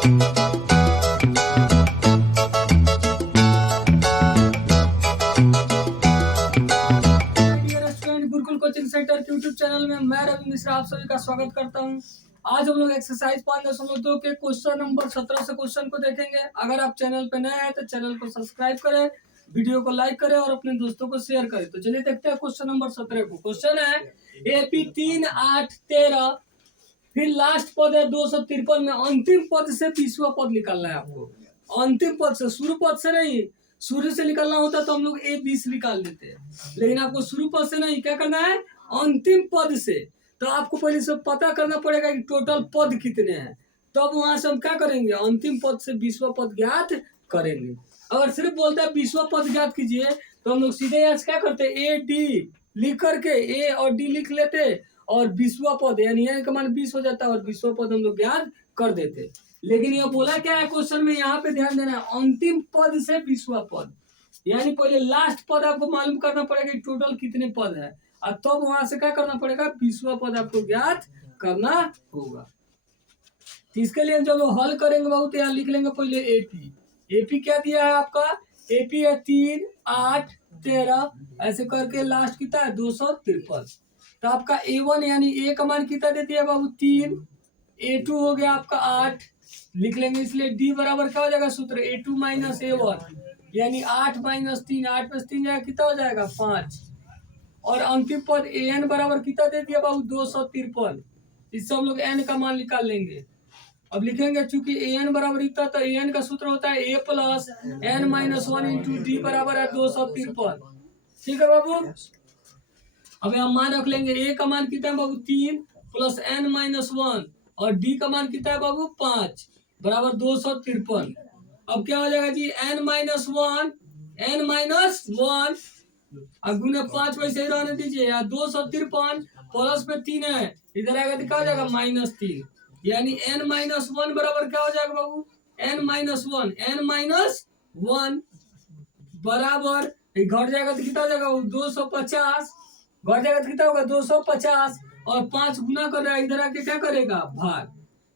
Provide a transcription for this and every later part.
Gurukul coaching centre के YouTube channel में मैं रवि मिश्रा आप सभी का स्वागत करता हूं। आज हम लोग एक्सरसाइज 5.2 के क्वेश्चन नंबर 17 से क्वेश्चन को देखेंगे। अगर आप चैनल पे नए हैं तो चैनल को सब्सक्राइब करें, वीडियो को लाइक करें और अपने दोस्तों को शेयर करें। तो चलिए देखते हैं क्वेश्चन नंबर 17 को। क्वेश्चन है AP 3, 8, 13, फिर लास्ट पद है 253 में अंतिम पद से 20वां पद निकालना है आपको। अंतिम पद से, शुरू पद से नहीं। शुरू से निकालना होता तो हम लोग A20 निकाल देते हैं, लेकिन आपको शुरू पद से नहीं, क्या करना है, अंतिम पद से। तो आपको पहले से पता करना पड़ेगा कि टोटल पद कितने हैं, तब तो वहां से हम क्या करेंगे, अंतिम पद से 20वां पद ज्ञात करेंगे। अगर सिर्फ बोलता है 20वां पद ज्ञात कीजिए तो हम लोग सीधे यहाँ से क्या करते हैं, AD लिख करके A और D लिख लेते और 20वां पद यानी A का मान 20 हो जाता है और 20वां पद हम लोग ज्ञात कर देते। लेकिन ये बोला क्या है क्वेश्चन में, यहाँ पे ध्यान देना है, अंतिम पद से 20वां पद, यानी पहले लास्ट पद आपको मालूम करना पड़ेगा कि टोटल कितने पद है, और तब तो वहां से क्या करना पड़ेगा, 20वां पद आपको ज्ञात करना होगा। तो इसके लिए जब हल करेंगे बहुत, यहाँ लिख लेंगे पहले एपी क्या दिया है आपका, एपी है 3, 8, 13, ऐसे करके लास्ट कितना है 253। तो आपका A1 यानी A का मान कितना दे दिया बाबू 3, A2 हो गया आपका 8 लिख लेंगे, इसलिए D बराबर क्या हो जाएगा सूत्र A2 माइनस A1 यानी 8 माइनस 3, 8 में 3 जाएगा कितना हो जाएगा 5, और अंतिम पद AN बराबर कितना दे दिया बाबू 253। इससे हम लोग N का मान निकाल लेंगे। अब लिखेंगे चूंकि AN बराबर इतना, तो AN का सूत्र होता है A plus N minus 1 into D बराबर है 253। ठीक है बाबू। अब हम मान रख लेंगे, A का मान कितना है बाबू 3 प्लस N माइनस 1 और D का मान कितना है बाबू 5 बराबर 253। अब क्या हो जाएगा जी, N माइनस 1 अब गुना 5 वैसे ही रहने दीजिए, यहाँ 253 प्लस में 3 है, इधर आएगा तो क्या हो जाएगा -3, यानी N माइनस 1 बराबर क्या हो जाएगा बाबू, N माइनस 1 बराबर घट जाएगा तो कितना हो जाएगा 250, घट जाएगा तो कितना होगा 250 और 5 गुना कर रहा है, इधर आके क्या करेगा भाग,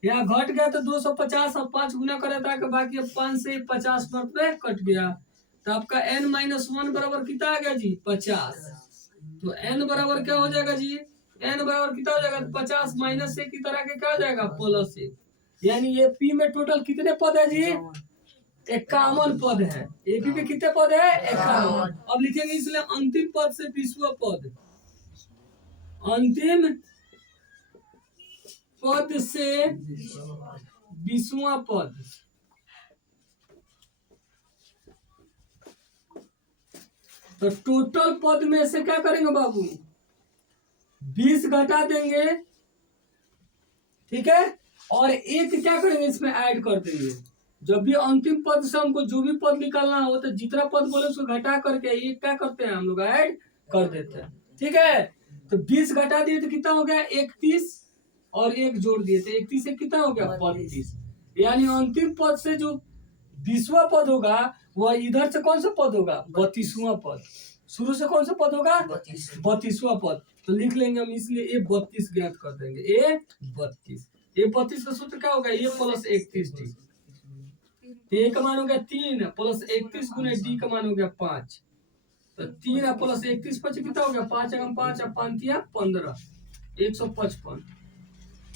यहाँ घट गया तो 250 और 5 गुना कर रहा था, बाकी अब 5 से 50 पे कट गया, तो आपका N माइनस 1 बराबर कितना आ गया जी 50। तो N बराबर क्या हो जाएगा जी, N बराबर कितना हो जाएगा 50 माइनस से की तरह के क्या हो जाएगा प्लस 1, यानी ये P में टोटल कितने पद है जी, 51 पद है। एपी में कितने पद है 51। अब लिखेंगे इसलिए अंतिम पद से 20वां पद, अंतिम पद से 20वां पद, तो टोटल पद में से क्या करेंगे बाबू 20 घटा देंगे, ठीक है, और एक क्या करेंगे इसमें ऐड कर देंगे। जब भी अंतिम पद से हमको जो भी पद निकालना हो तो जितना पद बोले उसको घटा करके एक क्या करते हैं हम लोग ऐड कर देते हैं, ठीक है। तो 20 घटा दिए तो कितना हो गया 31 और एक जोड़ दिए तो 31 से कितना हो गया 32, यानी अंतिम पद से जो 20वां पद होगा वह इधर से कौन सा पद होगा 32वां पद, शुरू से कौन सा पद होगा 32वां पद। तो लिख लेंगे हम, इसलिए A32 ज्ञात कर देंगे, A32 का सूत्र क्या होगा A प्लस 31D, A का मान हो गया 3 प्लस 31 गुना D का मान हो गया 5, तो 3 प्लस 31 5 कितना हो गया 5 5 15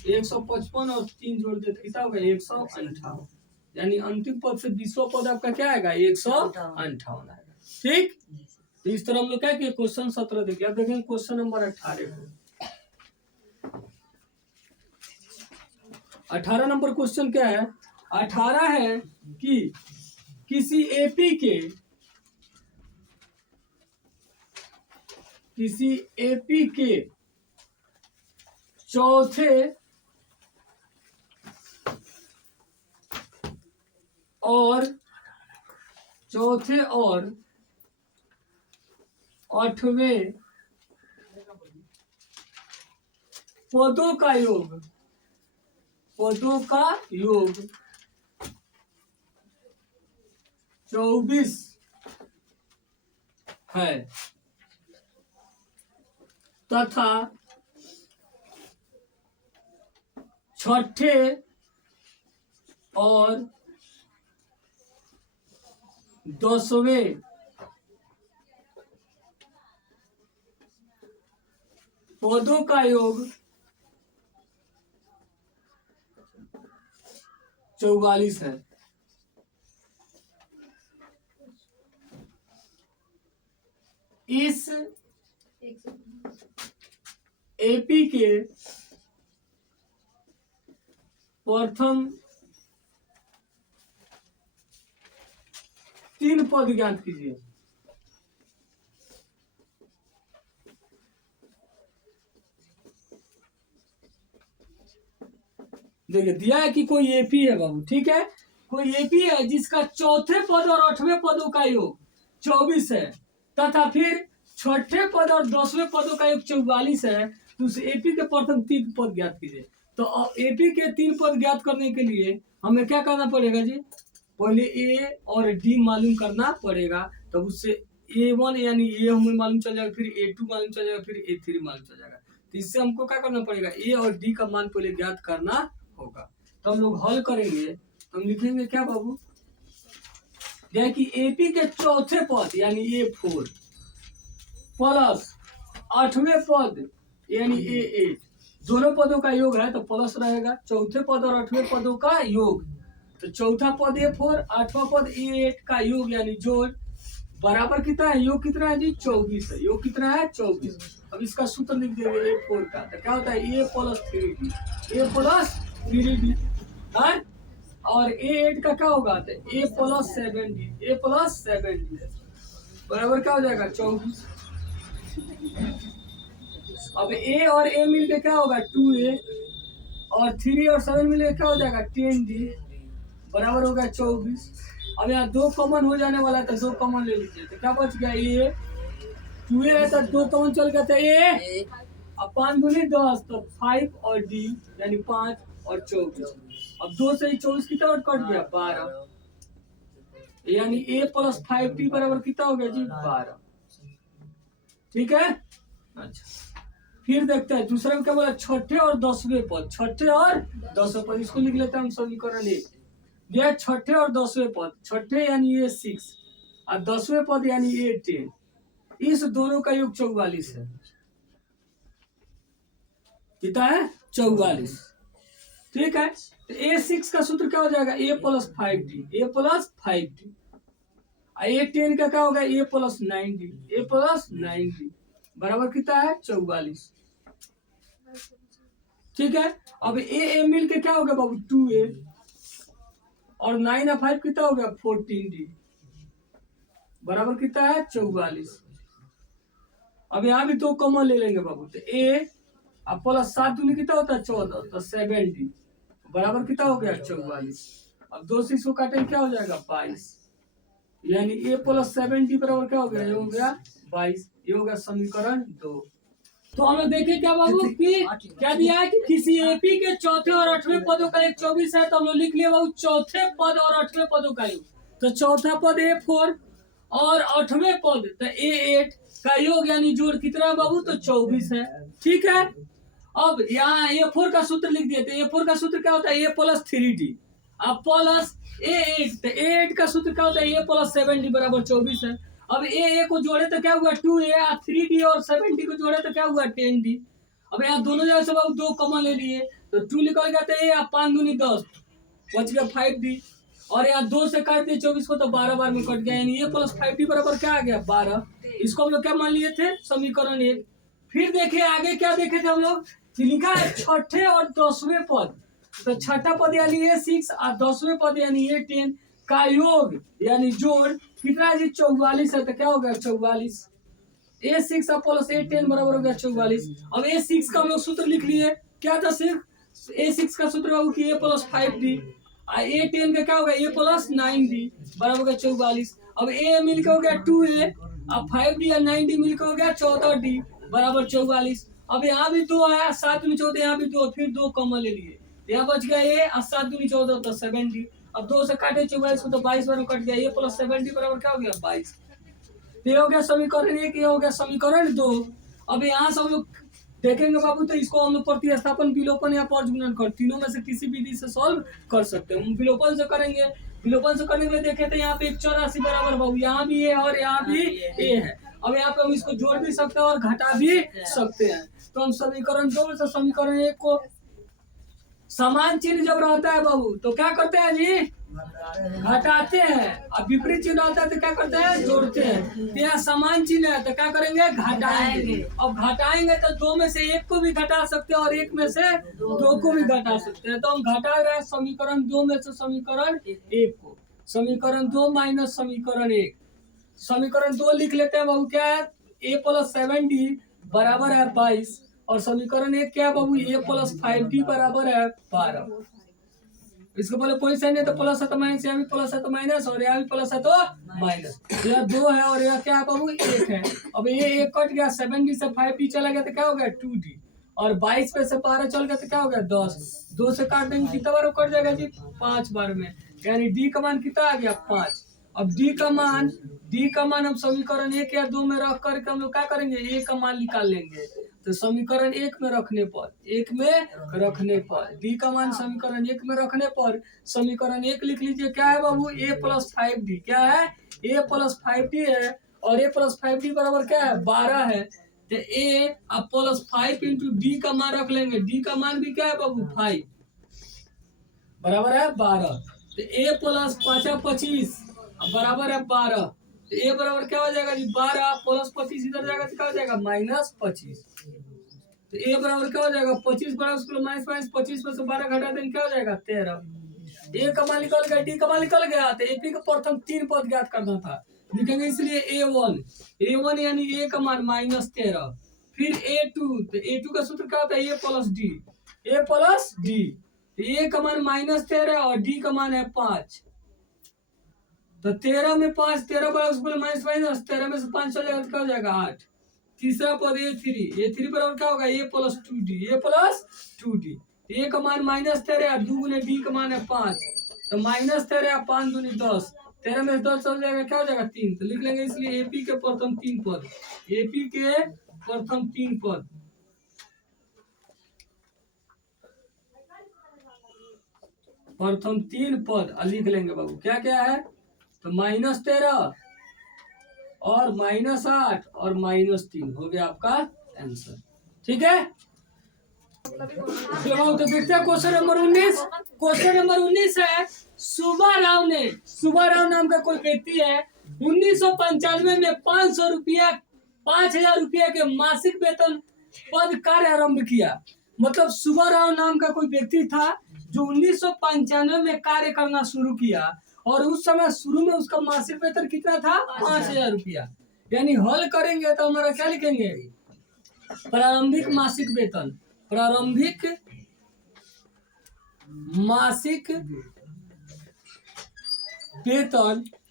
155 और 3 जोड़ देते कितना होगा 158, यानी अंतिम पद से 20वां पद आपका क्या आएगा 158 आएगा। ठीक, तो इस तरह हम लोग क्या किए क्वेश्चन 17 देखिए। अब देखेंगे क्वेश्चन नंबर 18 को। 18 नंबर क्वेश्चन क्या है, 18 है कि किसी एपी के चौथे और 8वें पदों का योग 24 है तथा छठे और 10वें पदों का योग 44 है। इस एपी के प्रथम 3 पद ज्ञात कीजिए। देखिए दिया है कि कोई एपी है बाबू, ठीक है, कोई एपी है जिसका चौथे पद और 8वें पदों का योग 24 है तथा फिर छठे पद और 10वें पदों का योग 44 है, तो उस एपी के प्रथम 3 पद ज्ञात कीजिए। तो एपी के 3 पद ज्ञात करने के लिए हमें क्या करना पड़ेगा जी, पहले ए और डी मालूम करना पड़ेगा, तब उससे A1 यानी ए हमें मालूम चल जाएगा, फिर A2 मालूम चल जाएगा, फिर A3 मालूम चल जाएगा। तो इससे हमको क्या करना पड़ेगा, ए और डी का मान पहले ज्ञात करना होगा। तो हम लोग हल करेंगे, तो हम लिखेंगे क्या बाबू, जैसे कि एपी के चौथे पद यानी A4 प्लस 8वें पद यानी A8, दोनों पदों का योग है तो प्लस रहेगा। चौथे पद और 8वें पदों का योग, तो चौथा पद A4, 8वां पद A8 का योग यानी जोड़ बराबर कितना है, योग कितना है जी 24 है, योग कितना है 24। अब इसका सूत्र लिख देंगे A4 का, तो क्या होता है A plus 3D, A plus 3D है, और A8 का क्या होगा, तो A plus 7D, A plus 7D बराबर क्या हो जाएगा 24। अब A और A मिलके क्या होगा 2A, और 3 और 7 मिलके क्या हो जाएगा 10D बराबर होगा 24। अब यहाँ 2 कॉमन हो जाने वाला है, तो 2 कॉमन ले लीजिए, तो क्या बच गया A, 2A है तो 2 कॉमन चल गया, तो A अब 5 दूनी 10, तो 5 और D यानी 5 और 24। अब 2 से ही 24 कितना कट गया 12, यानी A प्लस 5D बराबर कितना हो गया जी 12, ठीक है। अच्छा फिर देखते हैं दूसरे में क्या बोला, छठे और 10वें पद, छठे और 10वें पद, इसको लिख लेते हैं हम समीकरण 1। यह छठे और 10वें पद, छठे यानी A6 और 10वें पद यानी A10, इस दोनों का योग 44 है। कितना है 44, ठीक है। तो A6 का सूत्र क्या हो जाएगा A plus 5D, A plus 5D, A10 का क्या होगा A plus 9D, A plus 9D बराबर कितना है 44, ठीक है। अब A मिल के क्या हो गया बाबू 2A, और 9 और 5 कितना हो गया 14D बराबर कितना है 44। अब यहाँ भी 2 कॉमन ले लेंगे बाबू, तो A अब प्लस 7 दूनी कितना होता है 14, तो 7D बराबर कितना हो गया 44। अब 2 से इसको काटेंगे क्या हो जाएगा 22, यानी A प्लस 7D बराबर क्या हो गया, ये हो गया 22, ये हो गया समीकरण 2। तो हम लोग देखें क्या बाबू कि क्या दिया है कि किसी एपी के चौथे और 8वें पदों का एक 24 है, तो हम लोग लिख लिया बाबू चौथे पद और 8वें पदों का योग, तो चौथा पद A4 और 8वें पद तो A8 का योग यानी जोड़ कितना बाबू, तो 24 है, ठीक है। अब यहाँ A4 का सूत्र लिख दिए, तो A4 का सूत्र क्या होता है A प्लस 3D, अब प्लस A8, तो A8 का सूत्र क्या होता है A प्लस 7D बराबर 24 है। अब A को जोड़े तो क्या हुआ 2A, 3D और 7D को जोड़े तो क्या हुआ 10D। अब यहाँ दोनों जगह से बाबू 2 कॉमन ले लिए, तो 2 निकल गया, तो A 5 दूनी 10 बच गया 5D, और यहाँ 2 से काट दिए 24 को, तो 12 बार में कट गया, यानी A प्लस 5D बराबर क्या आ गया 12। इसको हम लोग क्या मान लिए थे समीकरण 1। फिर देखे आगे क्या देखे थे हम लोग, लिखा है छठे और 10वें पद, तो छठा पद यानी A6 और 10वें पद यानी A10 का योग यानी जोड़ कितना है जी 44 है, तो क्या हो गया 44, A6 प्लस A10 बराबर हो गया 44। अब A6 का हम लोग सूत्र लिख लिए, क्या था सिर्फ A6 का सूत्र होगा कि A प्लस 5D, A10 का क्या होगा A प्लस 9D बराबर हो गया 44। अब A मिलकर हो गया 2A, अब 5D और 9D मिलकर हो गया 14D बराबर 44। अब यहाँ भी 2 है, 7 दूनी 14, यहाँ भी 2, फिर 2 कॉमन ले लिए, यहाँ बच गया A और 7 दूनी 14 तो 7D। अब 2 से काटे 44 को, तो 22 बार में कट गया, A प्लस 7D बराबर क्या हो गया 22। ये हो गया समीकरण 1, ये हो गया समीकरण 2। अब यहाँ से हम लोग देखेंगे बाबू, तो इसको हम लोग प्रतिस्थापन, विलोपन या परगुणन कर तीनों में से किसी विधि से सॉल्व कर सकते हैं। हम विलोपन से करेंगे। विलोपन से करने के लिए देखे तो यहाँ पे 184 बराबर बाबू, यहाँ भी ए और यहाँ भी ए है। अब यहाँ पे हम इसको जोड़ भी सकते हैं और घटा भी सकते हैं। तो हम समीकरण 2 से समीकरण 1 को, समान चिन्ह जब रहता है बाबू तो क्या करते हैं जी, घटाते हैं। अब विपरीत चिन्ह होता है तो क्या करते हैं, जोड़ते हैं। तो यहाँ समान चिन्ह है तो क्या करेंगे, घटाएंगे। अब घटाएंगे तो 2 में से 1 को भी घटा सकते हैं और 1 में से 2 को भी घटा सकते हैं। तो हम घटा रहे हैं समीकरण 2 में से समीकरण 1 को। समीकरण 2 माइनस समीकरण 1, समीकरण 2 लिख लेते हैं बाबू, क्या है, a + 7d बराबर है 22 और समीकरण 1 क्या है बाबू, a + 5d बराबर है 12। इसको पहले कोई साइन नहीं तो प्लस है तो माइनस, यहाँ भी प्लस है तो माइनस और यहाँ भी प्लस है तो माइनस। यह 2 है और यह क्या है बाबू, 1 है। अब ये 1 कट गया, 7d से 5d चला गया तो क्या हो गया 2d, और 22 पे से 12 चल गया तो क्या हो गया 10। 2 से काट देंगे कितना बार कट जाएगा जी, 5 बार में, यानी d का मान कितना आ गया 5। अब d का मान हम समीकरण 1 या 2 में रख करके हम लोग क्या करेंगे, a का मान निकाल लेंगे। तो समीकरण 1 में रखने पर d का मान समीकरण 1 में रखने पर समीकरण 1 लिख लीजिए, क्या है बाबू, a + 5d, क्या है, a + 5d है और a + 5d बराबर क्या है 12 है। तो a अब +5 × d का मान रख लेंगे, d का मान भी क्या है बाबू 5 बराबर है 12। तो a + 5 25 बराबर है 12। तो a बराबर क्या हो जाएगा जी 12 + 25 इधर जाएगा तो क्या हो जाएगा -25। तो a बराबर क्या हो जाएगा 25 बराबर उसको -25 में से 12 घटा देंगे क्या हो जाएगा 13। a का मान निकल गया, d का मान निकल गया। तो AP का प्रथम 3 पद ज्ञात करना था, लिखेंगे इसलिए a1 यानी a का मान -13। फिर a2, तो a2 का सूत्र क्या होता है, a + d। तो a का मान -13 और d का मान है 5। तो 13 में 5, 13 बराबर उसको -5, 13 में से 5 चल जाएगा तो क्या हो जाएगा 8। तीसरा पद a3 बराबर क्या होगा, a + 2d। a का मान -13 और 2 × d का मान है 5, तो -13 5 दूनी 10, 13 में से 10 चल जाएगा क्या हो जाएगा 3। तो लिख लेंगे इसलिए AP के प्रथम 3 पद, AP के प्रथम 3 पद लिख लेंगे बाबू, क्या क्या है, तो -13 और -8 और -3 हो गया आपका आंसर। ठीक है, तो देखते हैं क्वेश्चन नंबर 19। क्वेश्चन नंबर 19 है, सुब्बा राव नाम का कोई व्यक्ति है, 1995 में 5,000 रुपया के मासिक वेतन पद कार्य आरंभ किया। मतलब सुब्बा राव नाम का कोई व्यक्ति था जो 1995 में कार्य करना शुरू किया और उस समय शुरू में उसका मासिक वेतन कितना था 5,000 रुपया। यानी हल करेंगे तो हमारा क्या लिखेंगे, प्रारंभिक मासिक वेतन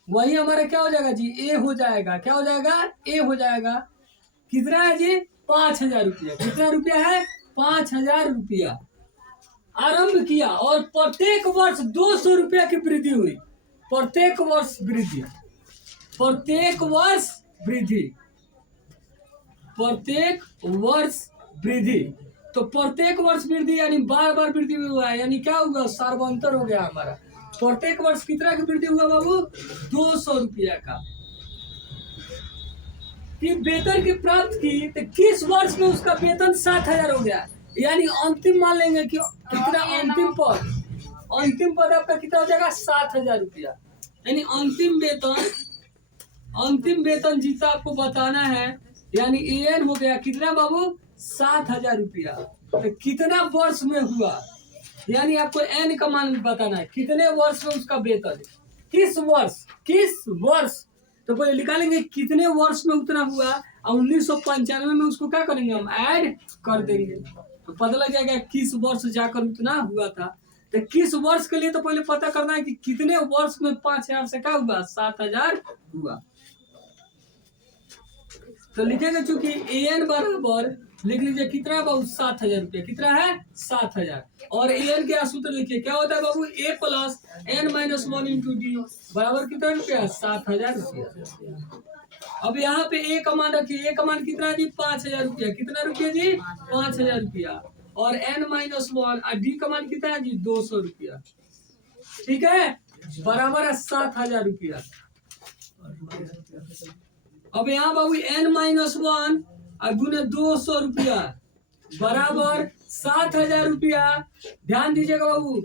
वही हमारा क्या हो जाएगा जी, ए हो जाएगा। क्या हो जाएगा, ए हो जाएगा। कितना है जी 5,000 रुपया। कितना रुपया है 5,000 रुपया आरंभ किया और प्रत्येक वर्ष 200 रुपया की वृद्धि हुई। प्रत्येक वर्ष वृद्धि तो प्रत्येक वर्ष वृद्धि यानी बार बार वृद्धि हुआ है, यानी क्या हुआ सार्वंतर हो गया हमारा। प्रत्येक वर्ष कितना की वृद्धि हुआ बाबू 200 रुपया का कि वेतन की प्राप्त की। तो किस वर्ष में उसका वेतन 7,000 हो गया, यानी अंतिम मान लेंगे कि कितना अंतिम पद आपका कितना हो जाएगा 7,000 रुपया। यानी अंतिम वेतन जितना आपको बताना है, यानी AN हो गया कितना बाबू 7,000 रुपया। तो कितना वर्ष में हुआ, यानी आपको N का मान बताना है, कितने वर्ष में उसका वेतन, किस वर्ष। तो पहले निकालेंगे कितने वर्ष में उतना हुआ और 1995 में उसको क्या करेंगे हम ऐड कर देंगे, तो पता लग जाएगा किस वर्ष जाकर उतना हुआ था। तो किस वर्ष के लिए तो पहले पता करना है कि कितने वर्ष में 5,000 से क्या हुआ 7,000 हुआ। तो लिखेंगे चूंकि AN बराबर लिख लीजिए कितना बाबू 7,000 रुपया। कितना है 7,000 और AN के सूत्र लिखिए क्या होता है बाबू A + N - 1 × D बराबर कितना रुपया 7,000 रुपया। अब यहाँ पे ए कमान रखिए, ए कमान कितना जी 5000 रुपया, कितना रुपया जी 5000 रुपया, और n-1 और डी कमान कितना है जी 200 रुपया, ठीक है, बराबर है 7000 रुपया। अब यहाँ बाबू n-1 और गुने 200 रुपया बराबर 7000 रुपया, ध्यान दीजिएगा बाबू,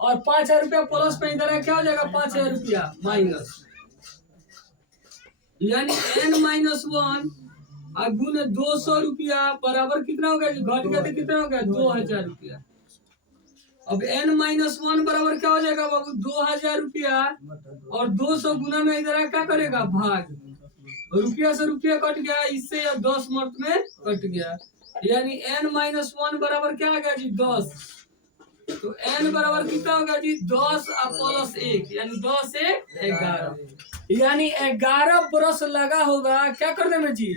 और 5000 रुपया प्लस में इधर है, क्या हो जाएगा 5000 रुपया माइनस, यानी n-1 और गुने 200 रुपया बराबर कितना हो गया जी, घट गया तो कितना हो गया 2000 रुपया। अब n-1 बराबर क्या हो जाएगा बाबू 2000 रुपया, और 200 गुना में इधर क्या करेगा भाग, रुपया से रुपया कट गया, इससे 10 मर्द में कट गया, यानी n-1 बराबर क्या आ गया जी 10, तो n बराबर कितना होगा जी 10 प्लस 1, यानी 10 से 11, यानी 11 बरस लगा होगा, क्या कर देना जी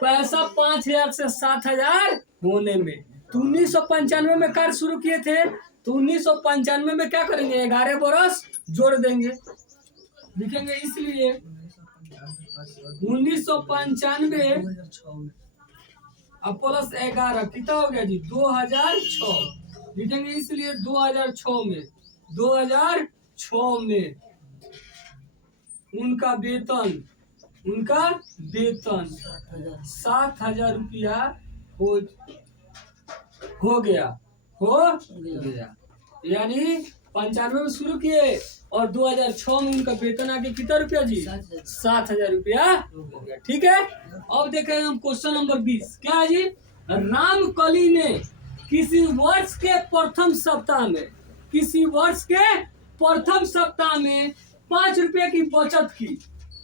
पैसा 5000 से 7000 होने में। तो 1995 में कार्य शुरू किए थे, तो 1995 में क्या करेंगे 11 बरस जोड़ देंगे, लिखेंगे इसलिए 1995 प्लस 11 कितना हो गया जी 2006, लिखेंगे इसलिए 2006 में उनका वेतन 7000 रुपया हो गया, यानी 95 में शुरू किए और 2006 में उनका वेतन आगे कितना रुपया जी 7000 रुपया हो गया, ठीक है। अब देखें हम क्वेश्चन नंबर 20, क्या है जी, रामकली ने किसी वर्ष के प्रथम सप्ताह में 5 रुपए की बचत की,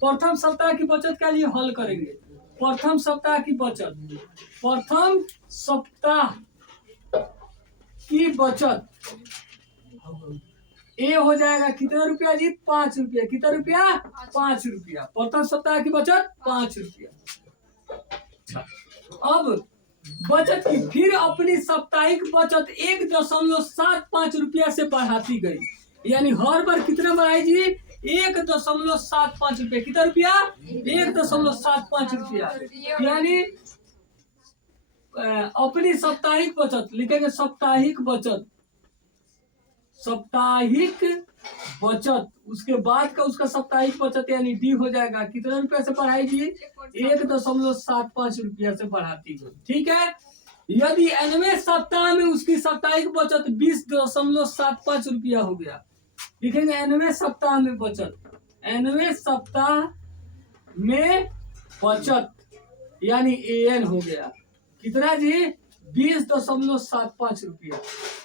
प्रथम सप्ताह की बचत के लिए हल करेंगे, प्रथम सप्ताह की बचत ए हो जाएगा कितना रुपया जी 5 रुपया, कितना रुपया 5 रुपया, प्रथम सप्ताह की बचत 5 रुपया। अब बचत की फिर अपनी साप्ताहिक बचत 1.75 रुपया से बढ़ाती गई, यानी हर बार कितना बढ़ाई जी 1.75 रुपया, कितना रुपया 1.75 रुपया, यानी अपनी साप्ताहिक बचत, लिखेंगे साप्ताहिक बचत, उसके बाद का उसका साप्ताहिक बचत यानी डी हो जाएगा, कितना रुपया से बढ़ाई जी 1.75 रुपया से बढ़ाती गई, ठीक है। यदि nवें सप्ताह में उसकी साप्ताहिक बचत 20.75 रुपया हो गया, लिखेंगे nवें सप्ताह में बचत यानी an हो गया कितना जी 20.75 रुपया,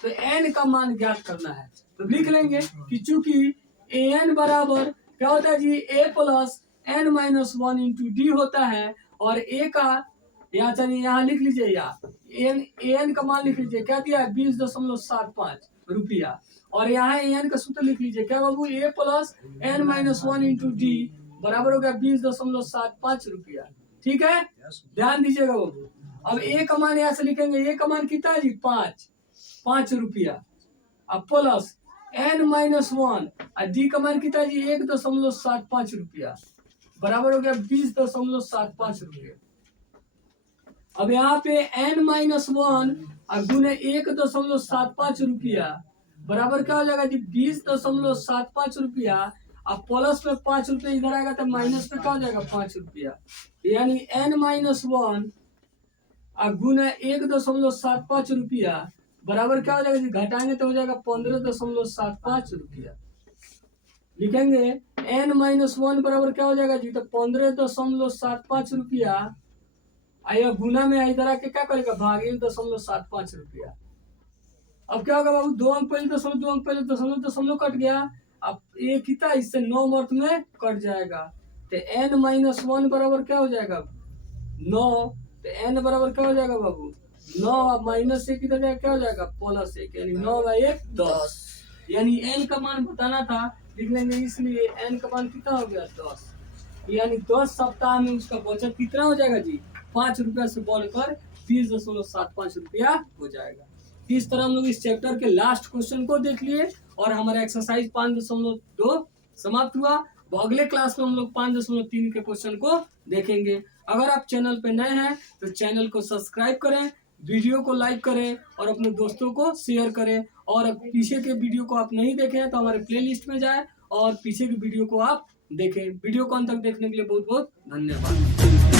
तो n का मान ज्ञात करना है, तो लिख लेंगे कि चूंकि an बराबर क्या होता है जी a plus n-1 into D होता है, और a का यहाँ लिख लीजिए, an का मान लिख लीजिए, क्या दिया है 20.75 रुपया, और यहाँ an का सूत्र लिख लीजिए, क्या बाबू a plus n-1 into D बराबर हो गया 20.75 रुपया, ठीक है, ध्यान दीजिएगा बाबू। अब ए का मान यहाँ से लिखेंगे, ए का मान कितना है जी 5 रुपया, अब प्लस n-1 और डी का मान कितना है जी 1.75 रुपया बराबर हो गया 20.75 रुपया। अब यहाँ पे n-1 और गुने 1.75 रुपया बराबर क्या हो जाएगा जी 20.75 रुपया, अब प्लस में 5 रुपया इधर आएगा तो माइनस में क्या हो जाएगा 5 रुपया, यानी n-1 और गुना 1.75 रुपया बराबर क्या हो जाएगा जी घटाएंगे तो हो जाएगा 15.75 रुपया, लिखेंगे n-1 बराबर क्या हो जाएगा जी तो 15.75 रुपया, आया गुना में इधर आके क्या करेगा भाग 1.75 रुपया। अब क्या होगा बाबू 2 अंक पहले दशमलव कट गया, अब ये कितना इससे 9 मर्द में कट जाएगा, तो n-1 बराबर क्या हो जाएगा 9, तो n बराबर क्या हो जाएगा बाबू 9, माइनस 1 किधर जाएगा क्या हो जाएगा प्लस 1, यानी 9/1 10, यानी n का मान बताना था, लिख लेंगे इसलिए n का मान कितना हो गया 10, यानी 10 सप्ताह में उसका बचत कितना हो जाएगा जी 5 रुपया से बढ़कर 20.75 रुपया हो जाएगा। इस तरह हम लोग इस चैप्टर के लास्ट क्वेश्चन को देख लिए और हमारा एक्सरसाइज 5.2 समाप्त हुआ। वो अगले क्लास में हम लोग 5.3 के क्वेश्चन को देखेंगे। अगर आप चैनल पे नए हैं तो चैनल को सब्सक्राइब करें, वीडियो को लाइक करें और अपने दोस्तों को शेयर करें। और पीछे के वीडियो को आप नहीं देखे हैं तो हमारे प्लेलिस्ट में जाएं और पीछे की वीडियो को आप देखें। वीडियो को अंत तक देखने के लिए बहुत बहुत धन्यवाद।